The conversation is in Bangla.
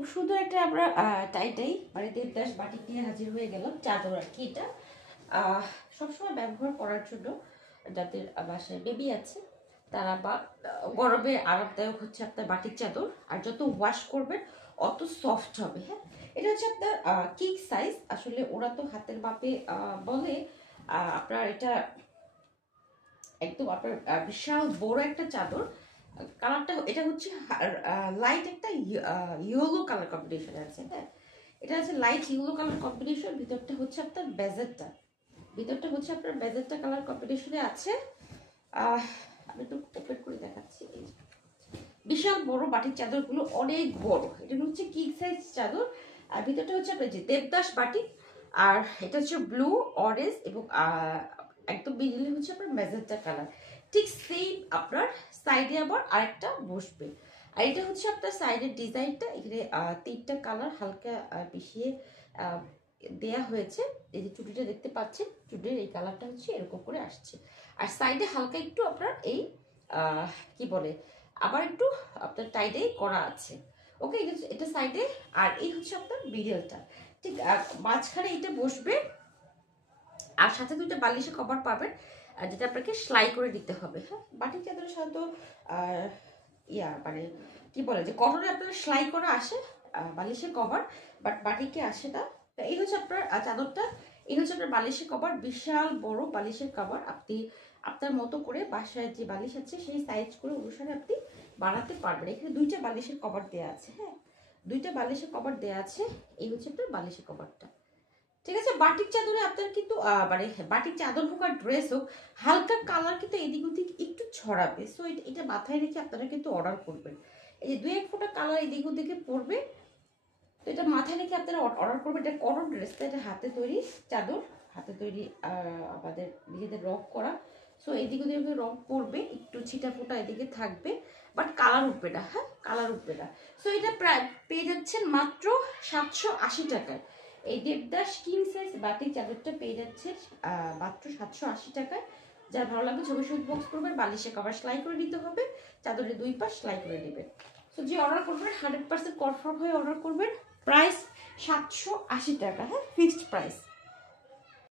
খুব সুন্দর একটা আমরা টাইটাই মানে দেবদাস বাটিক নিয়ে হাজির হয়ে গেলাম। চাদর আর কি এটা সবসময় ব্যবহার করার জন্য, যাদের বাসায় বেবি আছে তারা, বা গরমে আরামদায়ক হচ্ছে আপনার বাটিক চাদর। আর যত ওয়াশ করবেন অত সফট হবে। হ্যাঁ, এটা হচ্ছে আপনার কিং সাইজ। আসলে ওরা তো হাতের মাপে বলে, আপনার এটা একদম আপনার বিশাল বড় একটা চাদর। কালারটা এটা হচ্ছে লাইট একটা ইয়েলো কালার কম্বিনেশন আছে। হ্যাঁ, এটা আছে লাইট ইয়েলো কালার কম্বিনেশন, ভিতরটা হচ্ছে আপনার বেজেটটা, ভিতরটা হচ্ছে আপনার বেজেটটা কালার কম্বিনেশনে আছে। আমি একটু ওপেন করে দেখাচ্ছি। এই বিশাল বড় বাটির চাদরগুলো অনেক বড়, এটা হচ্ছে কিং সাইজ চাদর। আর ভিতরটা হচ্ছে আপনার যে দেবদাস বাটিক, আর এটা হচ্ছে ব্লু অরেঞ্জ এবং একদম মিডিলে হচ্ছে আপনার ম্যাজেন্টা কালার। ঠিক সেম আপনার সাইডে আবার আরেকটা বসবে। আর এটা হচ্ছে আপনার সাইডের ডিজাইনটা, এখানে তিনটা কালার হালকা মিশিয়ে দেয়া হয়েছে। এই যে চুটিটা দেখতে পাচ্ছেন, চুটির এই কালারটা হচ্ছে এরকম করে আসছে। আর সাইডে হালকা একটু আপনার এই কি বলে আবার একটু আপনার টাইডে করা আছে। ওকে, এটা সাইডে। আর এই হচ্ছে আপনার মিডলটা, ঠিক মাঝখানে এটা বসবে। আর সাথে দুইটা বালিশের কভার পাবেন, যেটা আপনাকে সেলাই করে দিতে হবে। হ্যাঁ, বাটিক চাদরের সাধারণত মানে কি বলে যে কটনে আপনার সেলাই করা আসে বালিশের কভার, বাট বাটিকে আসে না। এই হচ্ছে আপনার চাদরটা, এই হচ্ছে আপনার বালিশের কভার, বিশাল বড় বালিশের কভার। আপনি আপনার মতো করে বাসায় যে বালিশ আছে সেই সাইজ করে অনুসারে আপনি বানাতে পারবেন। এখানে দুইটা বালিশের কভার দেওয়া আছে। হ্যাঁ, দুইটা বালিশের কভার দেওয়া আছে। এই হচ্ছে আপনার বালিশের কভারটা। ঠিক আছে, বাটিক চাদরে আপনার কিন্তু মানে বাটিক চাদর হোক আর ড্রেস হোক, হালকা কালার কিন্তু এদিক ওদিক একটু ছড়াবে। সো এটা মাথায় রেখে আপনারা কিন্তু অর্ডার করবেন। এই যে দুই এক ফোঁটা কালার এদিক ওদিকে পড়বে, তো এটা মাথায় রেখে আপনারা অর্ডার করবেন। এটা কটন ড্রেসটা, এটা হাতে তৈরি চাদর, হাতে তৈরি আমাদের নিজেদের রং করা। সো এদিক ওদিকে রং পড়বে, একটু ছিটা ফোটা এদিকে থাকবে, বাট কালার উঠবে না। হ্যাঁ, কালার উঠবে না। সো এটা প্রায় পেয়ে যাচ্ছেন মাত্র 780 টাকায়। এই দেবদাস কিং সাইজ বাটিক চাদরটা পেয়ে যাচ্ছে মাত্র 780 টাকায়। যার ভালো লাগবে ছবি সহিত বক্স করবেন, বালিশে কভার সেলাই করে নিতে হবে, চাদরের দুই পাশ সেলাই করে নেবেন। সো যে অর্ডার করবেন 100% কনফার্ম হয়ে অর্ডার করবেন। প্রাইস 780 টাকা। হ্যাঁ, ফিক্সড প্রাইস।